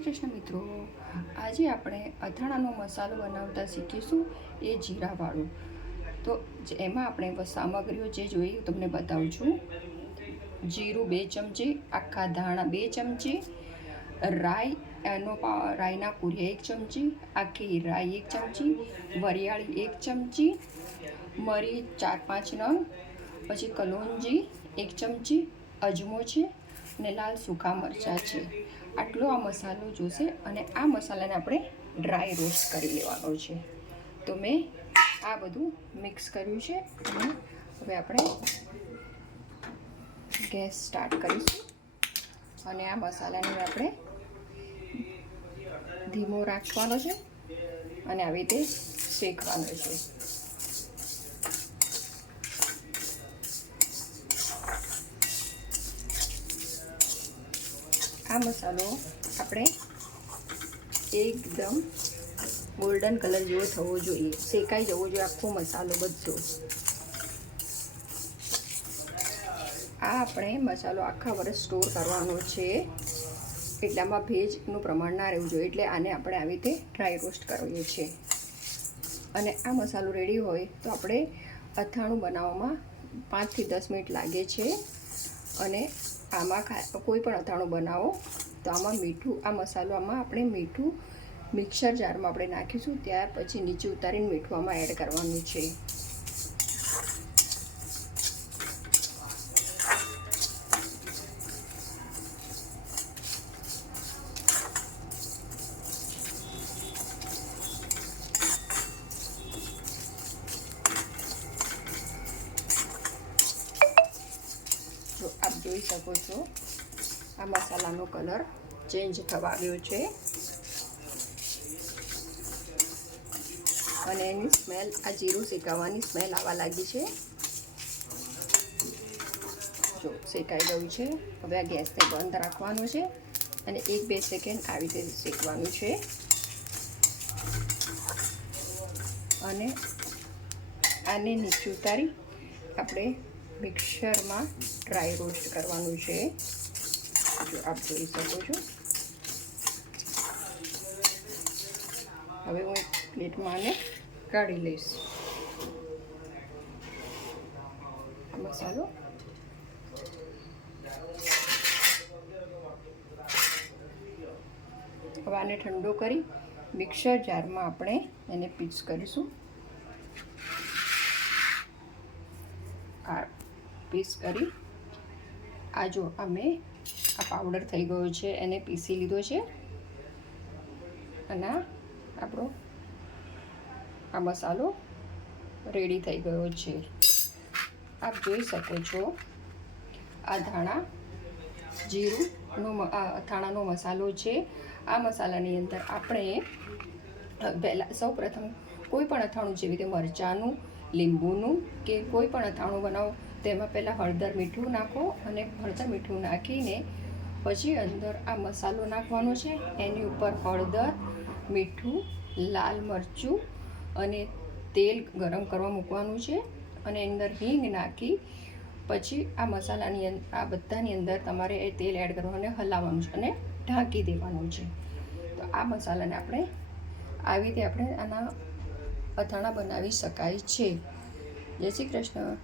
શ્રી કૃષ્ણ મિત્રો, આજે આપણે અથાણાનો મસાલો બનાવતા શીખીશું, એ જીરાવાળું. તો એમાં આપણે સામગ્રીઓ જે જોઈએ તમને બતાવું છું. જીરું 2 ચમચી, આખા ધાણા 2 ચમચી, રાઈના કુરિયા 1 ચમચી, આખી રાઈ 1 ચમચી, વરિયાળી 1 ચમચી, મરી 4-5 નંગ, પછી કલોંજી 1 ચમચી, અજમો છે અને લાલ સૂકા મરચાં છે. આટલો આ મસાલો જોશે અને આ મસાલાને આપણે ડ્રાય રોસ્ટ કરી લેવાનો છે. તો મેં આ બધું મિક્સ કર્યું છે અને હવે આપણે ગેસ સ્ટાર્ટ કરીશું અને આ મસાલાને આપણે ધીમો રાખવાનો છે અને આવી રીતે શેકવાનો છે. આ મસાલો આપણે એકદમ ગોલ્ડન કલર જેવો થવો જોઈએ, શેકાઈ જવો જોઈએ આખો મસાલો બધો. આ આપણે મસાલો આખા વર્ષ સ્ટોર કરવાનો છે, એટલામાં ભેજનું પ્રમાણ ના રહેવું જોઈએ, એટલે આને આપણે આવી રીતે ડ્રાય રોસ્ટ કરીએ છીએ. અને આ મસાલો રેડી હોય તો આપણે અથાણું બનાવવામાં 5 થી 10 મિનિટ લાગે છે. અને આમાં કોઈ પણ અથાણું બનાવો તો આમાં મીઠું, આ મસાલામાં આપણે મીઠું મિક્સર જારમાં આપણે નાખીશું, ત્યાર પછી નીચે ઉતારીને મીઠું આમાં એડ કરવાનું છે. જો આપ જોઈ શકો છો આ મસાલાનો કલર ચેન્જ થવા આવ્યો છે અને એની સ્મેલ, આ જીરું શેકાવાની સ્મેલ આવવા લાગી છે. જો શેકાઈ ગયું છે. હવે આ ગેસને બંધ રાખવાનું છે અને 1-2 સેકન્ડ આવી રીતે શેકવાનું છે. અને આને નીચે ઉતારી આપણે મિક્સરમાં ડ્રાય રોસ્ટ કરવાનું છે. જો આપ જોઈ શકો છો. હવે હું એક પ્લેટમાં આને કાઢી લઈશ. મસાલો હવે આને ઠંડો કરી મિક્સર જારમાં આપણે એને પીસ કરીશું. આ પીસ કરી આ જો અમે આ પાવડર થઈ ગયો છે, એને પીસી લીધો છે અને આપણો આ મસાલો રેડી થઈ ગયો છે. આપ જોઈ શકો છો આ ધાણા જીરુંનો અથાણાનો મસાલો છે. આ મસાલાની અંદર આપણે પહેલાં સૌપ્રથમ કોઈ પણ અથાણું જેવી રીતે મરચાંનું, લીંબુનું કે કોઈ પણ અથાણું બનાવો તેમાં પહેલાં હળદર મીઠું નાખો અને હળદર મીઠું નાખીને પછી અંદર આ મસાલો નાખવાનો છે. એની ઉપર હળદર, મીઠું, લાલ મરચું અને તેલ ગરમ કરવા મૂકવાનું છે અને અંદર હિંગ નાખી પછી આ મસાલાની આ બધાની અંદર તમારે એ તેલ એડ કરવાનું અને હલાવવાનું છે અને ઢાંકી દેવાનું છે. તો આ મસાલાને આપણે આવી રીતે આપણે આના અથાણા બનાવી શકાય છે. જય શ્રી કૃષ્ણ.